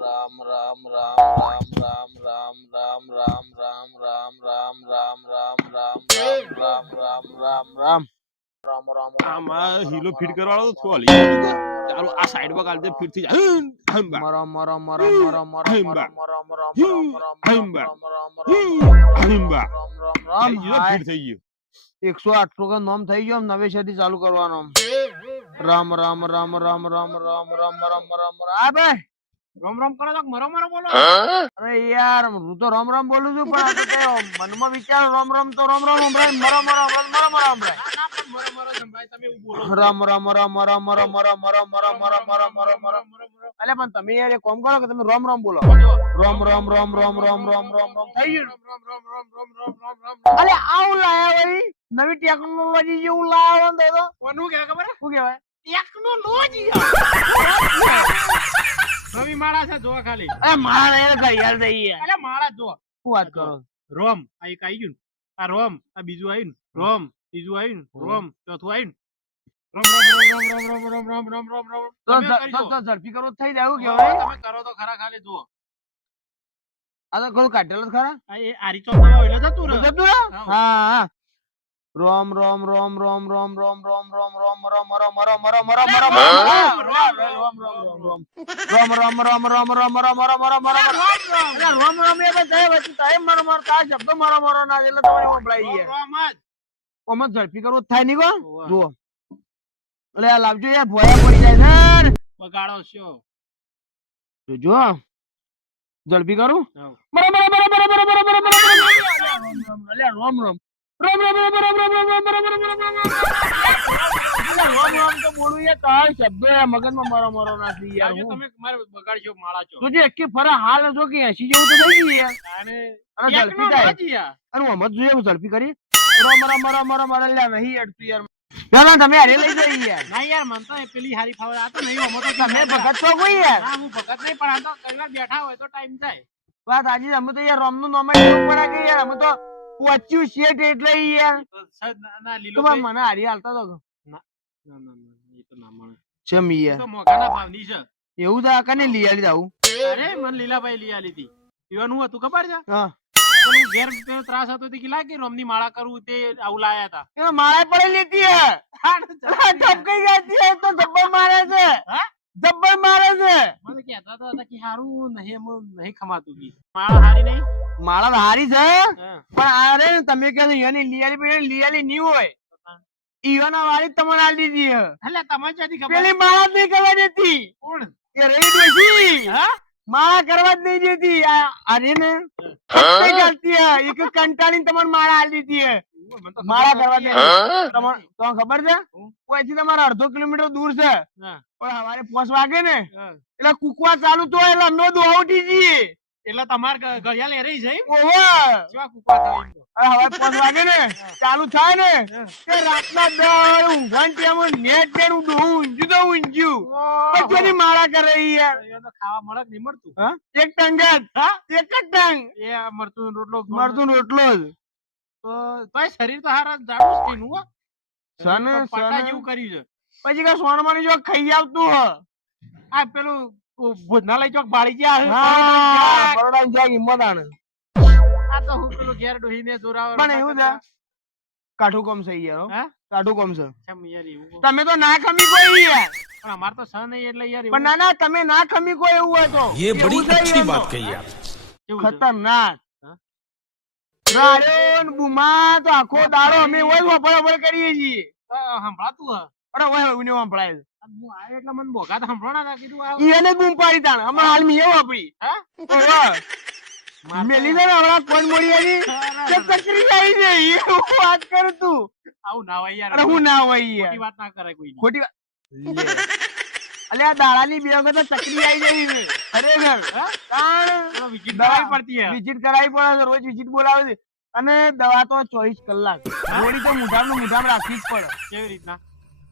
રામ રામ રામ રામ રામ રામ રામ રામ રામ રામ રામ રામ રામ રામ રામ રામ રામ રામ રામ આમાં હીલો ફિટ કરવાનો તો હલી ગયું કે ચાલો આ સાઈડ માં કાઢી દે ફિટ થઈ જાય હંબા મરમ મરમ મરમ મરમ મરમ હંબા મરમ મરમ હંબા હંબા રામ હીલો ફિટ થઈ ગયો 108 નો નામ થઈ ગયો નવેસરથી ચાલુ કરવાનો રામ રામ રામ રામ રામ રામ રામ રામ રામ આ બે રોમ રોમ કરો તો મરો મરો બોલો અરે યાર હું તો રામ રામ બોલું છું પણ આ તો તે મનમાં વિચાર રામ રામ તો રામ રામ સંભળાય મરો મરો મરો મરો સંભળાય ના પણ મરો મરો સંભાઈ તમે એવું બોલો રામ રામ રામ રામ રામ રામ રામ રામ રામ રામ રામ અલે પણ તમે યાર એક કામ કરો કે તમે રામ રામ બોલો રામ રામ રામ રામ રામ રામ રામ રામ થઈ ગયું અલે આવું લાયા ભાઈ નવી ટેકનોલોજી જેવું લાયા ને તો કોનું કે ખબર શું કહેવાય ટેકનોલોજી નવી માળા છે જોવા ખાલી અરે મારા યાર કઈ યાર થઈ યાર અલે માળા જો શું વાત કરો રોમ આ એક આવી ગયું આ રોમ આ બીજું આવ્યું રોમ ત્રીજું આવ્યું રોમ ચોથું આવ્યું રોમ રોમ રોમ રોમ રોમ રોમ રોમ રોમ રોમ તો ઝડપી કરો થઈ જાય એવું કહેવાય તમે કરો તો ખરા ખાલી જુઓ આ તો કરું કાઢેલો જ ખરા આ એ આરી ચોકમાં હોય એટલે જતું રહે જતું રહે? હા હા રોમ રોમ રોમ રોમ રોમ રોમ રોમ રોમ રોમ મરો મરો મરો મરો મરો મરો રોમ રોમ રોમ રોમ રોમ રોમ રોમ મરો મરો મરો મરો અરે રોમ રોમ એ બધા વચ્ચે ટાઈમ મરો મરો તા શબ્દ મરો મરો ના એટલે તમે ઓબળાઈ ગયા રોમ જ ઓમ ઝડપી કરવું થાય નહીં કો જુઓ એટલે આ લાવજો યાર ભોયા પડી જાય ને બગાડો છો જો ઝડપી કરું હા. મરો મરો મરો મરો મરો મરો મરો મરો અલે રોમ રોમ રોમ રોમ રોમ રોમ રોમ રોમ રોમ રોમ રોમ રોમ રોમ રોમ તો બોલું યાર તા શબ્દો યાર મગજમાં મરો મરો ના થઈ યાર આજે હું તમે મારે બગાડશો માળા છો તો જે એકી ફરા હાલ જો કે 80 જેવું તો થઈ ગયું યાર અને અને ઝડપી થાય ટેકનોલોજી આ અને હું મત જોઈએ ઝડપી કરી રોમ રોમ મરો મરો મરો લે નહીં અડતું યાર ના તમે હારે લઈ જઈ યાર ના યાર મન તો એ પેલી હારી ફાવર આ તો નહીં અમો તો તમે ભગત છો કોઈ યાર ના હું ભગત નહીં પણ આ તો કઈ વાર બેઠા હોય તો ટાઈમ જાય વાત આજે અમે તો યાર રોમ નું નામ એવું પડે કે યાર અમે તો પહોંચ્યું શેઠ એટલે યાર તો સાહેબ ના લીલો તો ભાઈ મને હારી હાલતા તો ના એ તો ના મળે ચમ એ યાર તો મોઘાના ભાવની છે એવું તો કને લઈ આલી આવું અરે મને લીલાભાઈ લઈ આલી હતી પીવાનું હતું ખબર છે હા પણ ઘેર પેલો ત્રાસ હતો તે કે લાગે રોમની માળા કરું તે આવું લાયા હતા એ મારે પડેલી હતી યાર ધબકાઈ જાતી હે તો ધબ્બર મારે છે હા? ધબ્બર મારે છે મને કહેતા તો હતા કે હારું નહીં એમ નહીં ખમાતું કી માળા હારી નહીં મારા તો હારી છે હા. પણ આ રે ને તમે કહો યાની લીયાલી પણ લીયાલી ની હોય ઈવાના વાળી તમને આલી દીધી હે એટલે તમે જ્યાંથી ખબર પેલી માળા જ નહીં કરવા દેતી કોણ એ રહી ડોશી હા માળા કરવા જ નહીં દેતી આ રે ને કઈ ચાલતી હે એક કંટાળીને તમને માળા આલી દીધી હે મને તો માળા ખબર કરવા નથી. દે તમને ખબર છે કોઈથી તમારે અડધો કિલોમીટર દૂર છે હા, પણ સવારે 5 વાગે ને હા. એટલે કુકવા ચાલુ તો એટલે અમે દોવા ઉઠી જઈએ એટલે તમાર ઘડિયાળ એ રહી જાય ઓહો કેવા કુકવા થાય એમ તો. હવે 5 વાગે ને ચાલુ થાય ને તે રાતના 10 ઊંઘવાનું ટાઈમ નેટ ને ઊંઘ્યું તો ઊંઘ્યું પછી એની માળા કરે યાર એ તો ખાવા મળે કે નહીં મળતું હા એક ટંગ જ હા એક જ ટંગ એ આ મરચું રોટલો મરતું રોટલો જ તો તોય શરીર તો હારા જાડું જ થઈને હો. સન પાટા જેવું કર્યું છે પછી કે સોનમાની જો ખાઈ આવતું હ આ પેલું ભોજનાલય ચોક બાળી ગયા હા બરોડા ની જાગ હિંમત આને આ તો હું પેલું ઘેર ડોહીને જોરાવર પણ એવું છે કાઠું કોમ છે યાર હો. હા કાઠું કોમ છે કેમ યાર એવું કહો? તમે તો ના ખમી કોઈ યાર પણ અમાર તો સહ નહીં એટલે યાર પણ ના ના તમે ના ખમી કોઈ એવું હોય તો ये बड़ी એવું છે अच्छी યાર बात તો. कही आप કેવું છે? ખતરનાક હા? રાડ્યો ને બુમા તો આખો દાડો અમે હોય વફળ કરીએ છીએ સંભળાતું હ. અરે હોય ઉને સંભળાય છે. હું આવ્યો એટલે મને બોગા તો સંભળાણા હતા. કીધું આ ઈ એને બૂમ પાડી તાણ અમે હાલ મી એવું આપડી હા? માર તો મેલી ને હમણાં કોણ મોડી આવી તે ચકરી આવી છે એવું વાત કર તું આવું ના હોય યાર અરે હું ના હોય ખોટી યાર વાત ના કરાય કોઈ ખોટી વાત અલે આ દાડાની બે વખત તો ચકરી આવી જઈ છે ખરેખર તાણ વિઝિટ કરાવી પડતી હે. વિઝિટ કરાવી પડે છે રોજ વિઝિટ બોલાવે છે અને દવા તો 24 કલાક ગોળી તો મુઠામ રાખવી જ પડે કેવી રીતના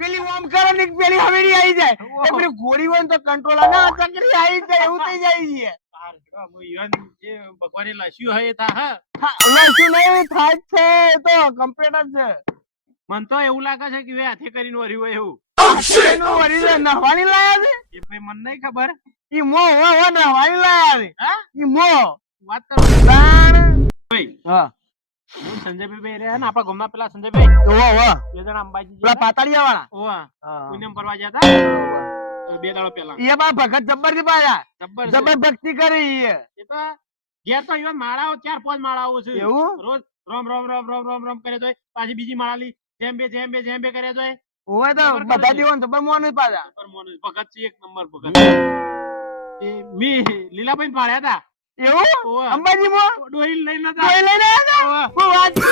પેલી ઓમ કરે ને પેલી હવેલી આવી જાય એ પેલી ગોળી હોય ને તો કંટ્રોલ ના ચકરી આવી જાય એવું થઈ જાય છે બહાર હેડો, હું ઈવન જે ભગવાને લસ્યું હોય એ થા હા. લસું નહીં થાય જ છે એ તો કમ્પ્લીટ જ છે મને તો એવું લાગે છે કે વે હાથે કરીને વર્યું હોય એવું એનું વળી નહવાની લાયા છે એ ભાઈ મને નહીં ખબર ઈ મો હો ને વાળી લાયા ને હા ઈ મો વાત કરો તાણ ભાઈ હા હું સંજયભાઈ બે રહ્યા ને આપણા ગામના પેલા સંજયભાઈ ઓવા ઓવા બે જણા અંબાજી પેલા ગયા પાતાળિયા વાળા ઓવા હા પુણ્યમ ફરવા ગયા હતા તો 2 દાડો પહેલા એ બા ભગત જબ્બર થી પાયા જબ્બર છે. જબર ભક્તિ કરી ઈ. એ તો ઘેર તો એવા માળાઓ 4-5 માળાઓ છે એવું રોજ રોમ રોમ રોમ રોમ રોમ રોમ કરે તોય પાછી બીજી માળા લી જેમ બે કરે તોય ઓવે તો જબર કરે બધા છે. દેવન જબર મોન જ પાછા ઉપર મોને ભગત છે એક નંબર ભગત એ મી લીલાભાઈ પાડ્યા હતા એવું ઓવે. અંબાજી માં ડોહી લઈને હતા ડોહી લઈને આયા ઓવે. તા? શું વાત છે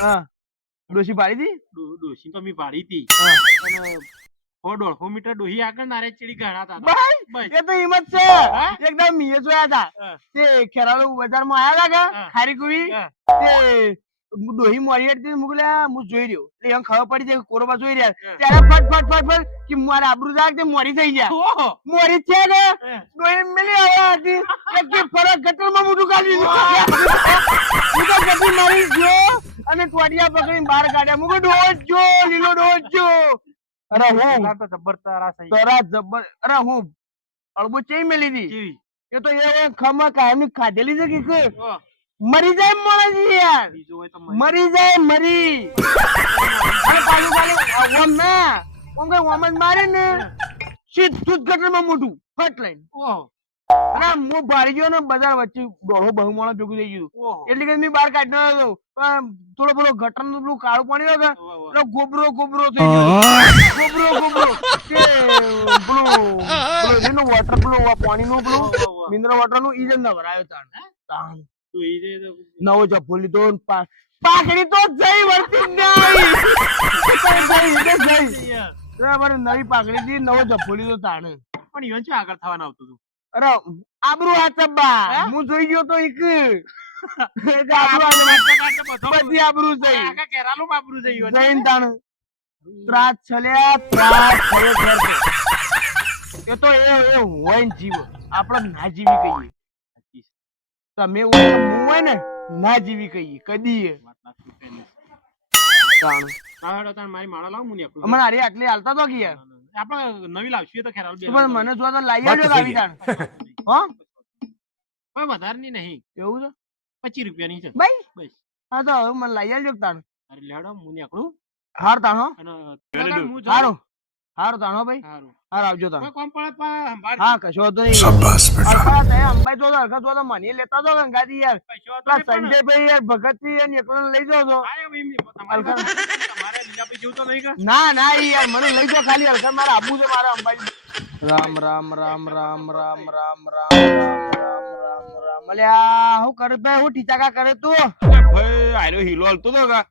હા ડોશી પાડી દી ડોશી તો મી પાડી હતી હા. અને 150 મીટર ડોહી આગળ નારે ચીડી ગણાતા હતા ભાઈ બસ એ તો હિંમત છે હા? એકદમ મીએ જોયા હતા હા. તે ખેરાલુ બજારમાં આયા હતા હા. કે ખારીકુવી હા. તે ડોહી મોરી હતી મુગલ્યા હું જોઈ રહ્યો એટલે એમ ખબર પડી જાય કે કોરોબા જોઈ રહ્યા હા. ત્યારે ફટ કે મારે આબરૂ જાય તે મોરી થઈ ગયા ઓહો મોરી છે કે હા. ડોહી મેલી આવ્યા હતી એક કે ફરક ગટરમાં મોઢું કાઢી દીધું હું તો ગટી મારી ગયો અને ટોટિયા પકડીને બહાર કાઢ્યા મુકો ડોજ જો લીલો ડોજ જો અરે હું પેલા તો જબ્બર તારા થઈ તરા જબર અરે હું અળબો ચઈ મેલી દી કેવી એ તો એ ખમા કાયમી ખાધેલી છે કે ઓહ, મરી જાય માણસ યાર બીજું હોય તો મરી જાય મરી અને પાછું ખાલી ઓમ ના ઓમ કઈ ઓમ જ મારે ને સીધું જ ગટરમાં મોઢું ફટ લઈને ઓહો અને હું ભારી ગયો ને બજાર વચ્ચે દોઢો બહુ માણસ ભેગું થઈ ગયું ઓહો એટલે કે મેં બહાર કાઢી હતો પણ થોડો પેલો ગટર નું પેલું કાળું પાણી હોય કે ઓહો, ઓહો. એટલે ગોબરો થઈ ગયો ગોબરો કે પેલું એનું વોટર પેલું પાણીનું પેલું ઓહો. મિનરલ વોટર નું ઈ જ નવરાયો તાણ તું ઈ જે તો નવો ચપ્પુ લીધો ને પાઘડી તો જઈ વળતી નહીં યાર, બરાબર નવી પાઘડી થી નવો ચપ્પુ લીધો તાણ પણ ઈવન શું આગળ થવાનું આવતું હતું અરે આબરૂ હાચબ્બા હે? હું જોઈ ગયો તો એક બધો બધી આબરૂ થઈ આખા કેરાલું બાપરું છે ઈવન. જૈન તાણ ત્રાસ છલ્યા ત્રાસ ખરેખર છે. એ તો એ હોય ને જીવ આપણે ના જીવી કહીએ તમે હોય ને હું હોય ને ના જીવી કહીએ કદી વાત સાચી છે ને. તાણ હા, હેડો તાણ મારી માળા લાવું મુની આપણું. અમારે હારી આટલી હાલતા તો કે યાર આપણે નવી લાવશું તો ખેરાલુ બે તો પણ મને જો તો લાવી આવજો કે આવી તાણ હો કોઈ વધારે ની નહીં એવું છે 25 રૂપિયાની છે ભાઈ બસ હા તો હવે મને લઈ આવજો તાણ અરે લેડો મુની આપણું હાર તાણ હો અને વેરી હું હારું હારું તાણ હો ભાઈ સારું હાર આવજો તાણ કોઈ કોમ પડે પણ સંભાળ હા કશો તો નહીં અરખા તે અંબાઈ તો અરખા તો મને લેતા તો ગંગાજી યાર પૈસો તો પેલા નહીં પણ- સંજયભાઈ યાર ભગત થી એકલો લઈ જાઓ તો હા, એમ તમારી હલકા. તમારે લીલાભાઈ જેવું તો નહીં કે ના ઈ યાર મને લઈ જાઓ ખાલી હલકા મારે આબુ છે મારે અંબાજી રામ રામ રામ રામ રામ રામ રામ રામ રામ રામ અલ્યા હું કરે ભાઈ હું ટીચાકા કરે તું ભાઈ આયરો હીલો હાલતો તો કા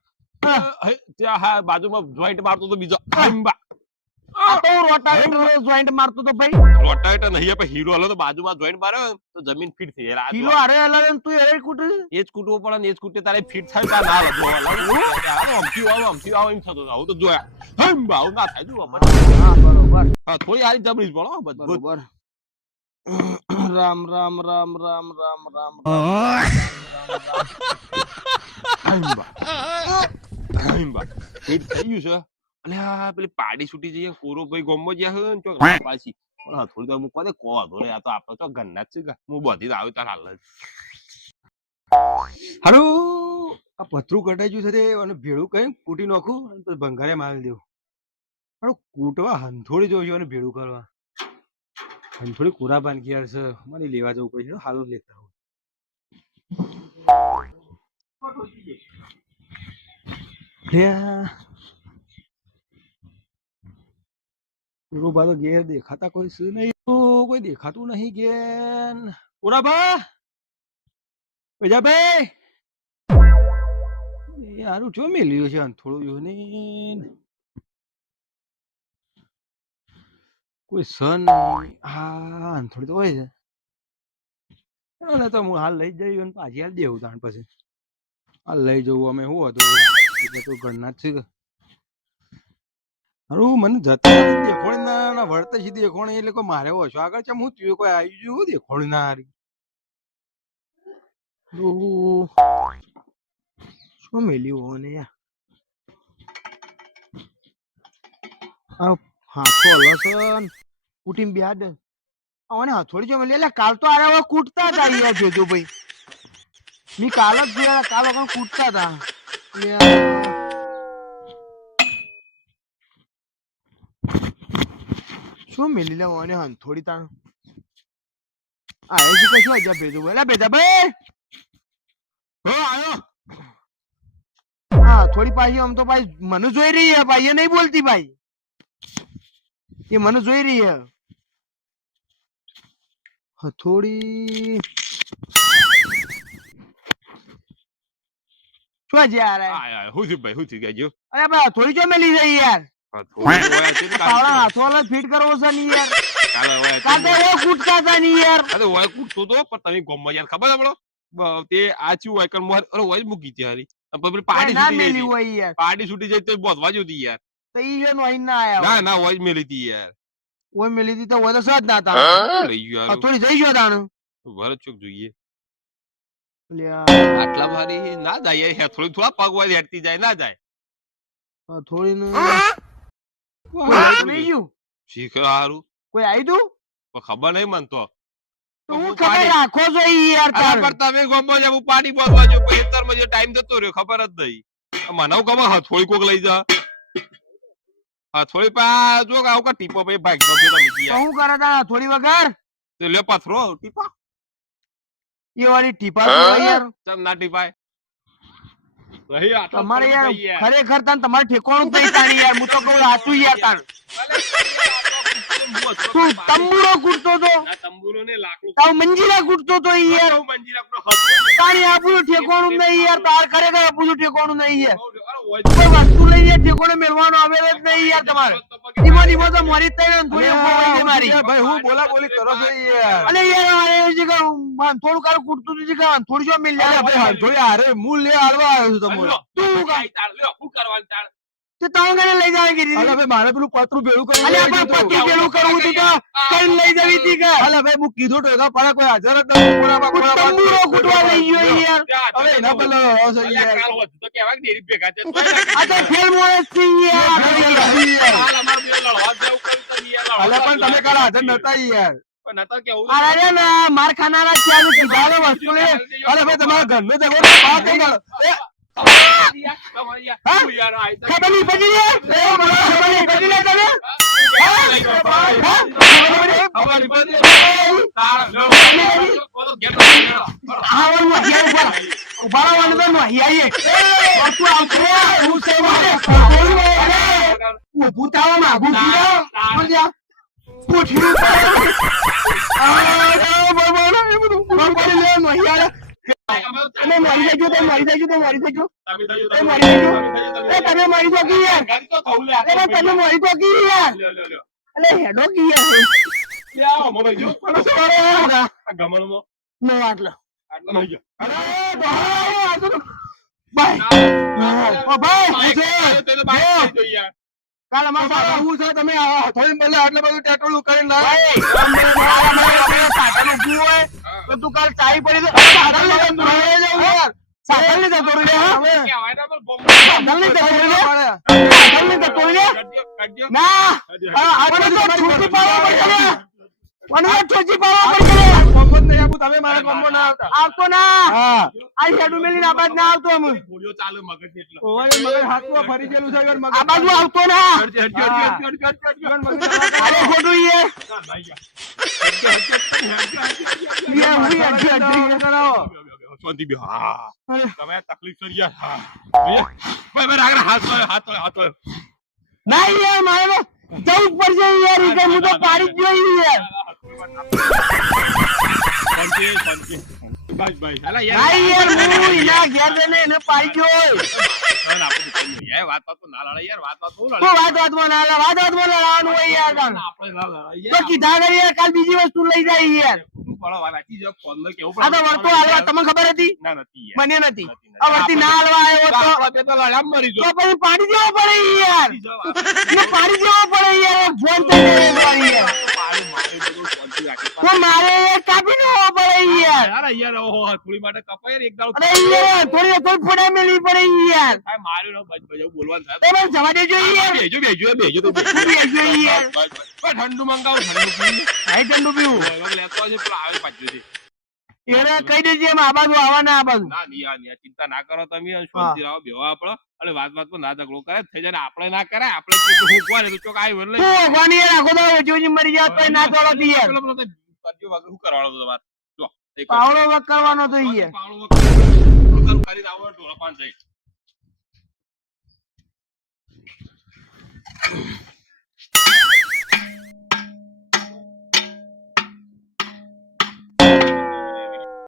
ત્યાં હા બાજુમાં જોઈન્ટ મારતો તો બીજો આંબા આ તો રોટાવેટર જોઈન્ટ મારતો તો ભાઈ રોટાવેટર નહીં પણ હીરો હાલો તો બાજુમાં જોઈન્ટ માર્યો ને તો જમીન ફીટ થઈ જાય કિલો હારે હલાવે ને તું એરે કુટે એ જ કૂટવો પડે ને એ જ કૂટે તારે ફીટ થાય તા ના વધો અમથી આવો એમ થતો આવું તો જોયા હંબા આવું ના થાય જો હા બરોબર હા થોડી હારી જબરી જ પડો બધું બરોબર રામ રામ રામ રામ રામ રામ હંબા ફીટ થઈ ગયું છે અને આ પેલી પાડી છૂટી જઈએ કોરો ભાઈ ગોમો જ્યાં હોય ને તો પાછી પણ થોડી તો મૂકવા દે કો વાંધો નહીં આ તો આપણે તો ઘરના જ છે હું બધી જ આવ્યું તાર હાલ જ હારું આ પથરું કટાઈ ગયું છે તે અને ભેળું કઈ કૂટી નાખું અને પછી ભંગારે મારી દેવું હારું કૂટવા હંથોડી જોઉં છું અને ભેળું કરવા હંથોડી કુરા બાંધી યાર છે મને લેવા જવું પડશે હાલું લેતા હું પેલું બાજુ ઘેર દેખાતા કોઈ છે નહીં કોઈ દેખાતું નહીં ઘેર ઓરા બા ભાઈ એ હારું જો મેલ્યું છે થોડું જો ને કોઈ સન હા થોડી તો હોય છે તો હું હાલ લઈ જઈ અને પાછી હાલ દેવું તાણ પછી હાલ લઈ જવું અમે શું હતું એટલે તો ઘરના જ છે હારું મને જતા દેખોણી ના વળતા સીધી દેખોણી એટલે કોઈ મારે ઓછો આગળ છે હું તું કોઈ આવી ગયું દેખોણી ના હારી શું મેલ્યું હોને યાર હાથો લસણ કુટીમ બિહાડ અને હથોડી જો મળી એટલે કાલ તો આરે હવે કૂટતા હતા યાર ભેજો ભાઈ મી કાલ જ જોયા કાલ વગર કૂટતા હતા શું મેલી લેવાની હંથોડી તાણ આ એજી કશું અજા ભેજો ભાઈ બેટા ભાઈ હો આયો હા થોડી પાછી આમ તો ભાઈ મને જોઈ રહી હે ભાઈ એ નહીં બોલતી ભાઈ એ મને જોઈ રહી હે હથોડી શું છે યાર આ હું થયું ભાઈ હું થયું ગયો અરે ભાઈ હથોડી જો મેલી જઈ યાર પાવડા હાથો ફીટ કરવો છે ની યાર કાતે એ કૂટતા હતા ની યાર અરે ઓય કૂટતો તો પણ તમે ગોમમાં યાર ખબર આપણો તે આ ચી હોય કર મોર અરે ઓય મૂકી હતી હારી પાડી ના છૂટી મેલી જાય હોય યાર પાડી છૂટી જાય તો બોધવા જોતી યાર તો ઈ જો નો ના આયા ના ના ઓય મેલી હતી યાર ઓય મેલી દી તો ઓય તો સજ ના તા લઈ ગયો યાર હથોડી જઈ જો તાણ ભરત ચોક જોઈએ લ્યા આટલા ભારી ના જાય યાર થોડી થોડા પગ વાળી હેડતી જાય ના જાય હથોડી ને નહીં ગયું શીખ હારું કોઈ આવી તું પણ ખબર નહીં મન તો તો હું ખબર રાખો છો ઈ યાર અરે તાર પણ તમે ગોમમાં જાવ પાણી બોલવા જો પછી અત્યારમાં જે ટાઈમ જતો રહ્યો ખબર જ નહીં મને હું ખબર હથોડી કોક લઈ જા હથોડી પા જો આવું કા ટીપો પછી ભાગ દો તમે તો હું કરે તા હથોડી વગર તો લે પથરો ટીપા એ વાળી ટીપા તો યાર ચમ ના ટીપાય રહી આટલો તમારે યાર ખરેખર તાન તમારે ઠેકોણું જ નહીં તાણી યાર હું તો કહું સાચું યાર તાણ તું તંબુરો કૂટતો તો તંબુરો ને લાકડું તાવ મંજીરા કૂટતો તો ઈ યાર મંજીરા આપણો તારી આપણું ઠેકોણું નહીં યાર તાર ખરેખર આપણું ઠેકોણું નહીં યાર અરે કોઈ વસ્તુ લઈને ઠેકોણે મેળવાનો આવે જ નહીં યાર તમારે ધીમો ધીમો તો મારી તઈને થોડી હોય છે મારી ભાઈ હું બોલા બોલી કરો છો યાર અલે યાર એ જે કે થોડું કાળ કૂટતું હતું કે થોડી જો મિલ જાય ભાઈ હંથોડી હારે હું લે હાલવા આવ્યો છું તમને તું શું કરવાનું તાણ તે તાંગને લઈ જાય કે અલે ભાઈ મારે પેલું પતરું ભેળું કરવું અલે પણ પત્તી પેલું કરવું હતું કે કઈ લઈ જવી હતી કે અલે ભાઈ હું કીધું તો એકા પાડા કોઈ હાજર જ નથી પૂરામાં તંબુરો કૂટવા લઈ ગયો યાર હવે એના પર લડો છો યાર કાલ હોત તો કેવા ડેરી ભેગા છે આ તો ફેલ મોણસ છે યાર કાલ અમાર બે લડવા જેવું કર્યું તો યાર અલે પણ તમે કાલ હાજર નતા યાર પણ નતો કેવું અરે ને માર ખાનારા છે આનું કીધાલો વસ્તુ લે અલે ભાઈ તમારા ઘરનો જગો પાસ થઈ ગયો ખબર નહીં પડી લે ખબર નહીં પડી લે તમે તમે મારી જજો તમે મારી જજો તમે મારી જજો તમે મારી જજો તમે મારી દો કી યાર તમે મારી દો કી યાર અલે હેડો કી યાર નો આટલો ભાઈ કાલ અમાર હું છે તમે થોડી મળે આટલે બધું ટેટોળું કરીને લાવો સાધન ઉભું હોય તો તું કાલ ચાઈ પડી તો સાધન લઈ જતો યાર સાધન લઈ જતો રે સાધન લઈ જતો રે સાધન લઈ જતો રે ના આપણે તો છૂટી પાડવા પડશે મને છૂટી પાડવા પડશે કોમ્બો નહીં આપું તમે મારા કોમ્બો ના આવતા આવતો ના હા આ હેડુ મેલીને આ બાજુ ના આવતો અમે ગોળીઓ ચાલે મગજ એટલો ઓય મગજ હાથમાં ફરી ગયેલું છે યાર મગજ આ બાજુ આવતો ના અરે ખોટું યાર શાંતિ બે હા તમે તકલીફ કરી યાર હા ભાઈ ભાઈ આગળ હાથ ના યાર મારે તો જવું જ પડશે યાર ઈ કઈ હું તો પાડી જ જોઈ યાર બસ ભાઈ હાલા ના યાર હું ઈના ઘેર જઈને એને પાડી જોઈ વાત તો ના લડાય યાર વાત તો વાતમાં ના લે વાતમાં લડાવાનું હોય યાર કાલ આપણે ના લડાય તો કીધા કરી યાર કાલ બીજી વસ્તુ લઈ જાય યાર આ તો વર્તો હાલવા તમને ખબર હતી ના નથી મને નથી આ વર્તી ના હાલવા આવ્યો તો મરી તો પછી પાડી દેવો પડે યાર એને પાડી દેવો પડે યાર ફોન થઈ જાય યાર તો મારે કાપી દેવો પડે યાર યાર યાર યાર ઓહો થોડી માટે કપાય યાર એક દાડો અરે યાર થોડી ફોડા મેલી પડે યાર આ માર્યો ને બજ બજ બોલવાનું થાય તમે જવા દેજો યાર બેજો બેજો બેજો તો બેજો યાર ઠંડુ મંગાવો ઠંડુ પી ભાઈ ઠંડુ પીવું લેતો છે પેલા આવે પાછું છે એને કહી દેજે એમ આ બાજુ આવવાના આ બાજુ ના નિયા ચિંતા ના કરો તમે શાંતિ રહો બેહો આપણો અને વાત વાતમાં ના ઝઘડો કરે થઈ જાય ને આપણે ના કરે આપણે હુકવા ને તો ચોક આવી વરલે તું ભગવાન યાર આખો તો જોજી મરી જાવ તો ના ચાલો તો યાર પેલો કરજો વગર શું કરવાનો તો તમારે જો એક પાવડો વક કરવાનો તો યાર પાવડો વગર ખરીદ આવો ઢોળા પાંચ જાય